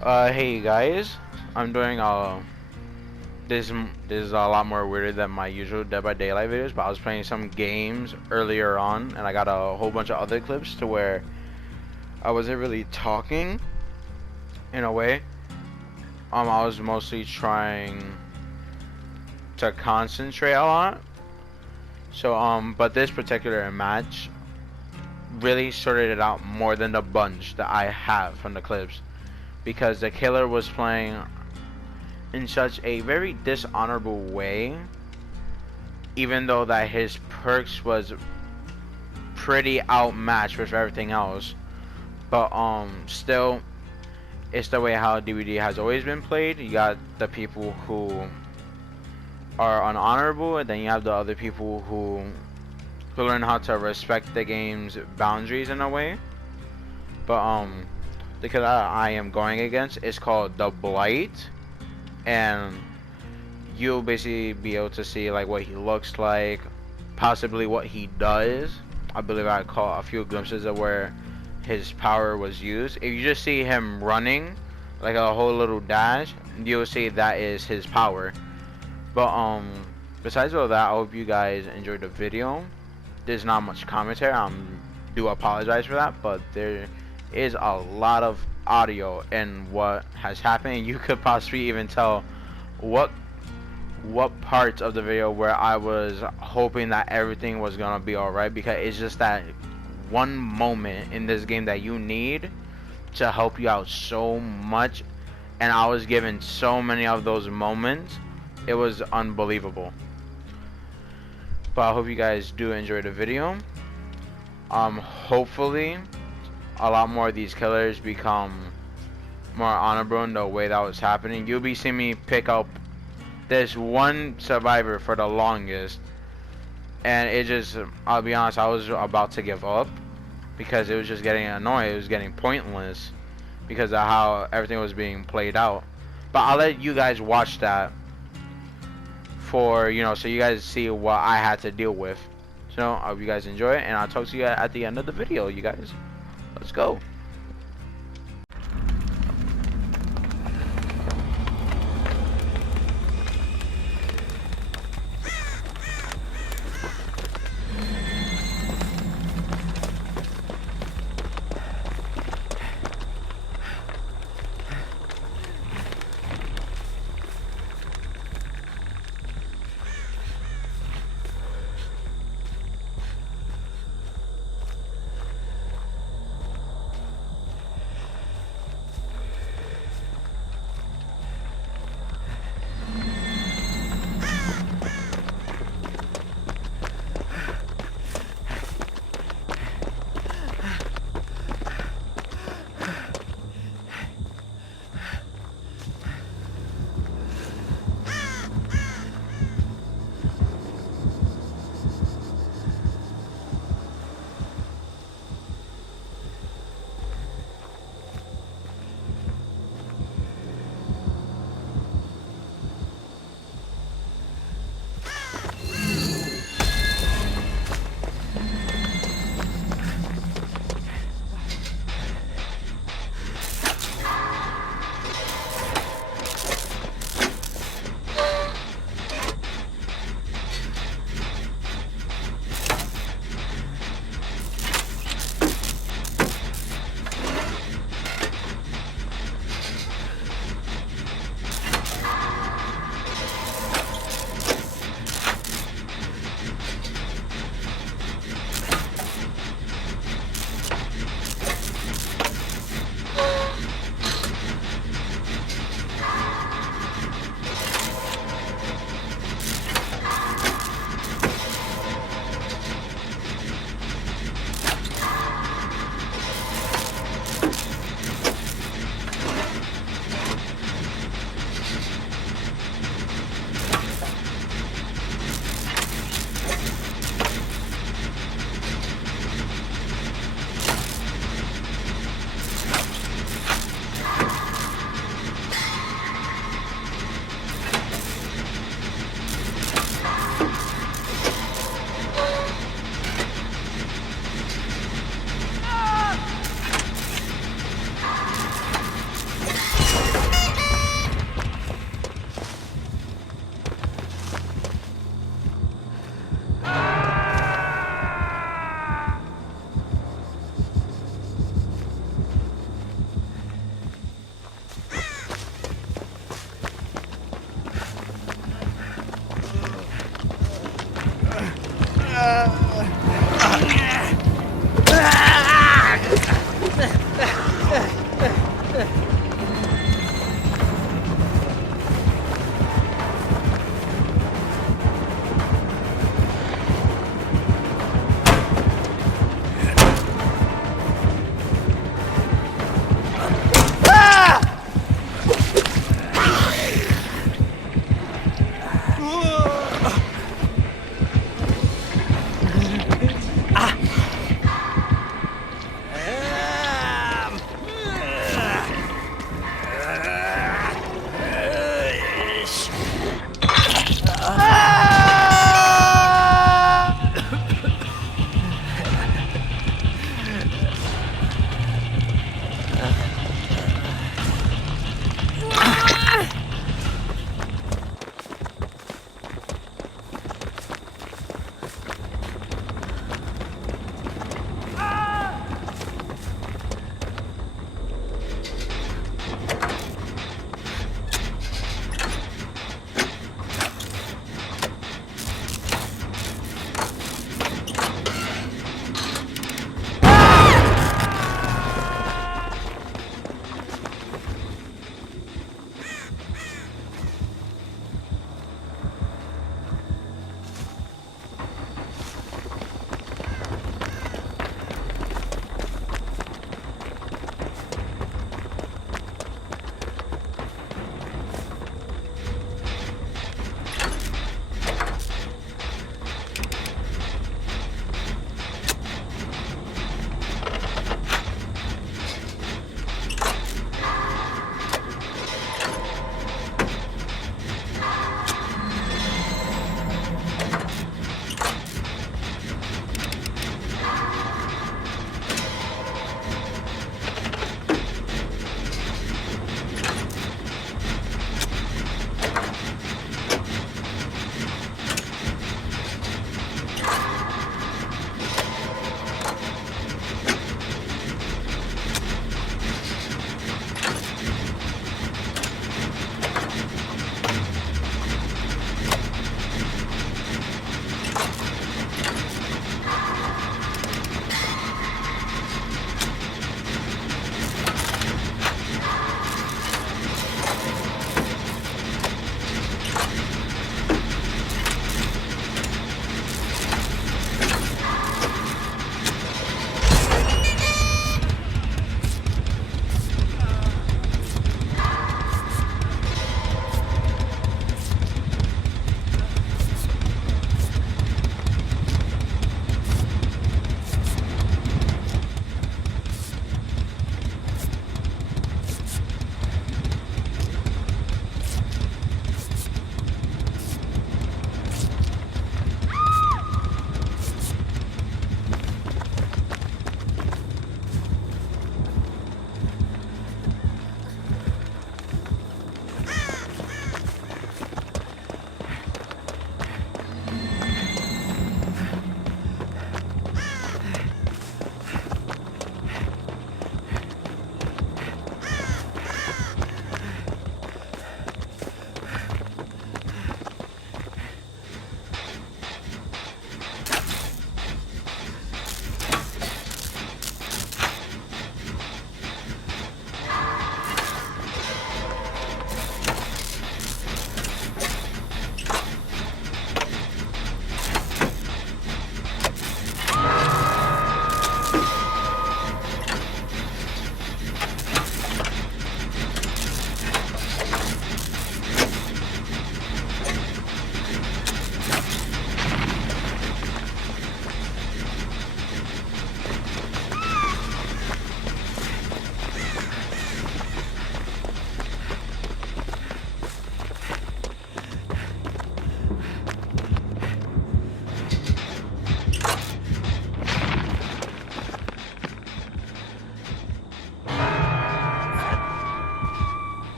Hey guys, I'm doing this is a lot more weirder than my usual Dead by Daylight videos, but I was playing some games earlier on, and I got a whole bunch of other clips to where I wasn't really talking in a way. I was mostly trying to concentrate a lot. So but this particular match really sorted it out more than the bunch that I have from the clips, because the killer was playing in such a very dishonorable way, even though that his perks was pretty outmatched with everything else. But still, it's the way how DBD has always been played. You got the people who are unhonorable, and then you have the other people who learn how to respect the game's boundaries in a way. But the killer I am going against is called the BLIGHT, and you'll basically be able to see like what he looks like, possibly what he does. I believe I caught a few glimpses of where his power was used. If you just see him running like a whole little dash, you'll see that is his power. But besides all that, I hope you guys enjoyed the video. There's not much commentary. I do apologize for that, but there is a lot of audio in what has happened. You could possibly even tell what parts of the video where I was hoping that everything was gonna be alright, because it's just that one moment in this game that you need to help you out so much, and I was given so many of those moments. It was unbelievable. But I hope you guys do enjoy the video. Hopefully a lot more of these killers become more honorable in the way that was happening. You'll be seeing me pick up this one survivor for the longest, and it just, I'll be honest, I was about to give up because it was just getting annoying. It was getting pointless because of how everything was being played out. But I'll let you guys watch that for, so you guys see what I had to deal with. So I hope you guys enjoy it, and I'll talk to you at the end of the video. You guys, let's go.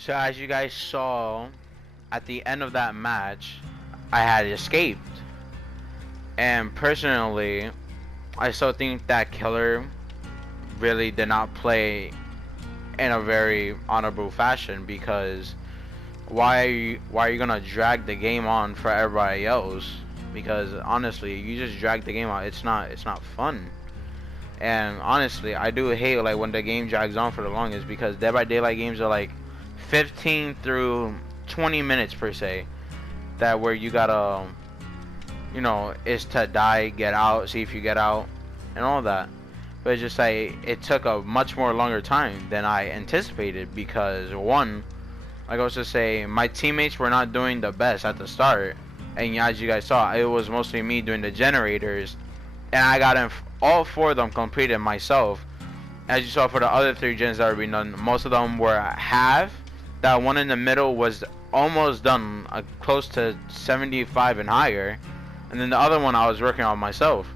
So as you guys saw, at the end of that match, I had escaped. And personally, I still think that killer really did not play in a very honorable fashion, because why are you gonna drag the game on for everybody else? Because honestly, you just drag the game out. It's not fun. And honestly, I do hate like when the game drags on for the longest, because Dead by Daylight games are like 15 through 20 minutes per se. That where you gotta, is to die, get out, see if you get out, and all that. But it's just like it took a much more longer time than I anticipated, because one, like I was to say, my teammates were not doing the best at the start, and as you guys saw, it was mostly me doing the generators, and I got in all 4 of them completed myself. As you saw, for the other 3 gens that were being done, most of them were half. That one in the middle was almost done, close to 75 and higher, and then the other one I was working on myself.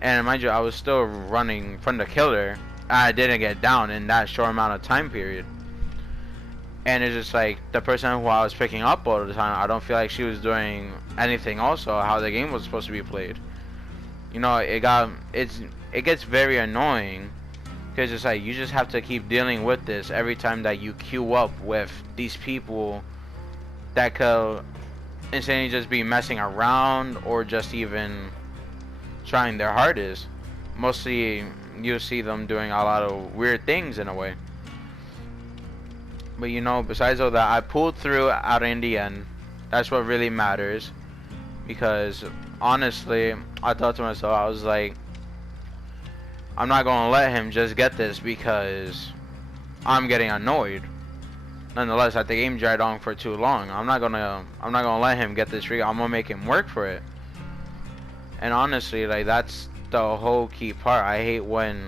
And mind you, I was still running from the killer. I didn't get down in that short amount of time period. And it's just like the person who I was picking up all the time, I don't feel like she was doing anything also how the game was supposed to be played. It gets very annoying, because it's like you just have to keep dealing with this every time that you queue up with these people that could instantly just be messing around, or just even trying their hardest. Mostly you see them doing a lot of weird things in a way. But besides all that, I pulled through out in the end. That's what really matters. Because honestly, I thought to myself, I was like, I'm not gonna let him just get this, because I'm getting annoyed. Nonetheless, the game dragged on for too long. I'm not gonna let him get this free. I'm gonna make him work for it. And honestly, like, that's the whole key part. I hate when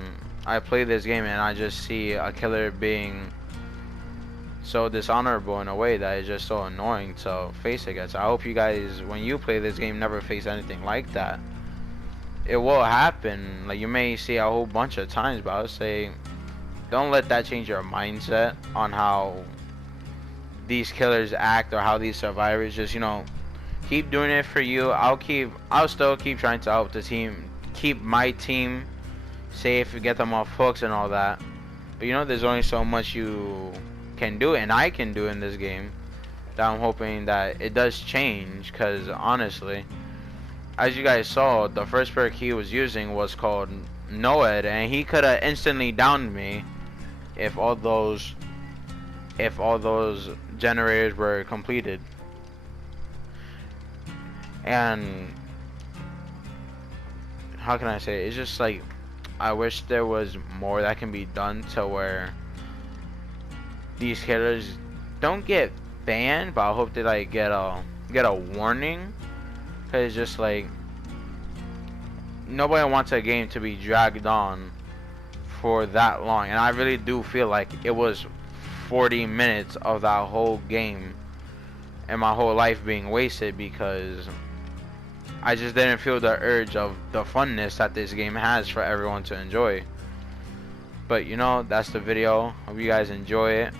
I play this game and I just see a killer being so dishonorable in a way that is just so annoying to face against. I hope you guys, when you play this game, never face anything like that. It will happen. Like, you may see a whole bunch of times, but I would say don't let that change your mindset on how these killers act, or how these survivors just, keep doing it for you. I'll still keep trying to help the team, keep my team safe, get them off hooks and all that. But there's only so much you can do, and I can do in this game, that I'm hoping that it does change. Because honestly, as you guys saw, the first perk he was using was called NOED, and he could have instantly downed me if all those generators were completed. And how can I say it? It's just like, I wish there was more that can be done to where these killers don't get banned, but I hope they like get a warning. Cause it's just like, nobody wants a game to be dragged on for that long, and I really do feel like it was 40 minutes of that whole game and my whole life being wasted, because I just didn't feel the urge of the funness that this game has for everyone to enjoy. But that's the video. Hope you guys enjoy it.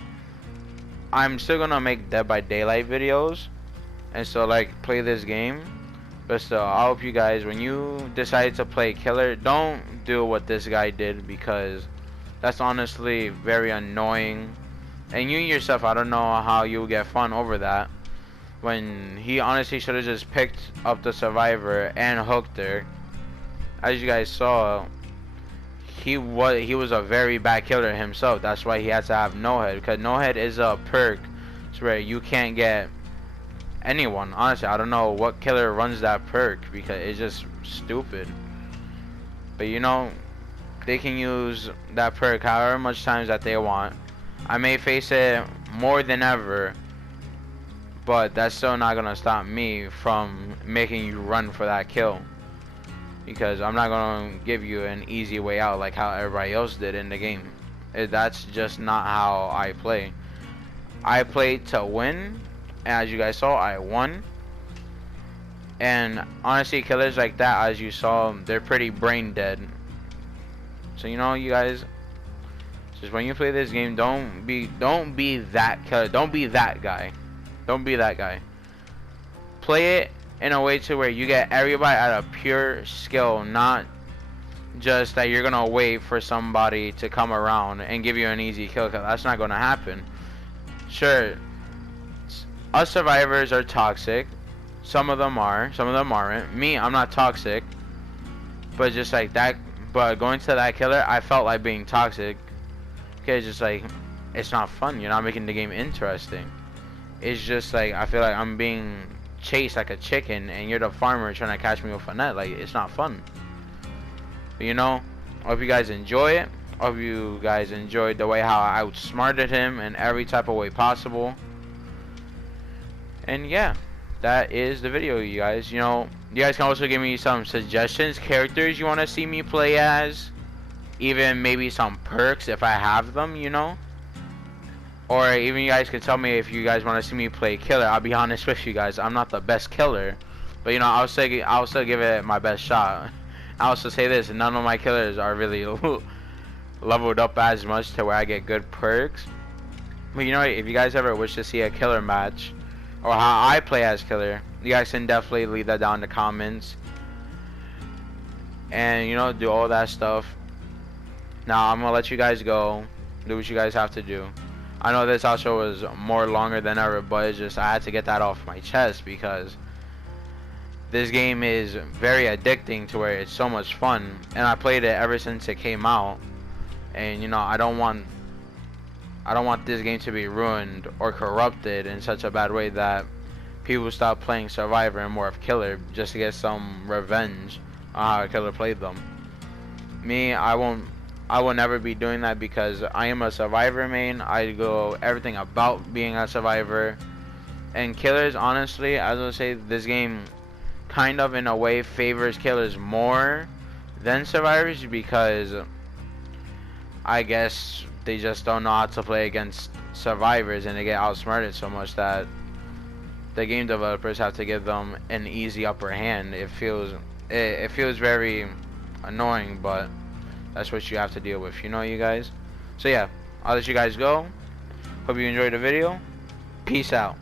I'm still gonna make Dead by Daylight videos and still like play this game. But still, I hope you guys, when you decide to play killer, don't do what this guy did, because that's honestly very annoying. And you yourself, I don't know how you'll get fun over that, when he honestly should have just picked up the survivor and hooked her. As you guys saw, he was a very bad killer himself. That's why he has to have no head, because no head is a perk where you can't get anyone. Honestly, I don't know what killer runs that perk, because it's just stupid. But they can use that perk however much times that they want. I may face it more than ever, but that's still not gonna stop me from making you run for that kill, because I'm not gonna give you an easy way out like how everybody else did in the game. That's just not how I play. I play to win, and as you guys saw, I won. And honestly, killers like that, as you saw, they're pretty brain dead. So you guys, Just when you play this game, don't be that killer. Don't be that guy. Don't be that guy. Play it in a way to where you get everybody at a pure skill, not just that you're gonna wait for somebody to come around and give you an easy kill, because that's not gonna happen. Sure, us survivors are toxic. Some of them are, some of them aren't. Me, I'm not toxic, but just like that. But going to that killer, I felt like being toxic. Okay, just like it's not fun. You're not making the game interesting. It's just like I feel like I'm being chased like a chicken, and you're the farmer trying to catch me with a net. Like, it's not fun. But, you know, I hope you guys enjoy it. I hope you guys enjoyed the way how I outsmarted him in every type of way possible. And yeah, that is the video, you guys. You know, you guys can also give me some suggestions, characters you want to see me play as, even maybe some perks if I have them, you know. Or even you guys can tell me if you guys want to see me play killer. I'll be honest with you guys, I'm not the best killer, but you know, I'll still give it my best shot. I also say this: none of my killers are really leveled up as much to where I get good perks. But you know, if you guys ever wish to see a killer match or how I play as killer, you guys can definitely leave that down in the comments. And you know, do all that stuff. Now I'm gonna let you guys go. Do what you guys have to do. I know this outro was more longer than ever, but it's just I had to get that off my chest because this game is very addicting to where it's so much fun, and I played it ever since it came out. And you know, I don't want this game to be ruined or corrupted in such a bad way that people stop playing Survivor and more of Killer just to get some revenge on how Killer played them. Me, I will never be doing that because I am a Survivor main. I go everything about being a Survivor. And Killers, honestly, I was gonna say this game kind of in a way favors Killers more than Survivors because I guess they just don't know how to play against Survivors, and they get outsmarted so much that the game developers have to give them an easy upper hand. It feels very annoying, but that's what you have to deal with, you know, you guys. So yeah, I'll let you guys go. Hope you enjoyed the video. Peace out.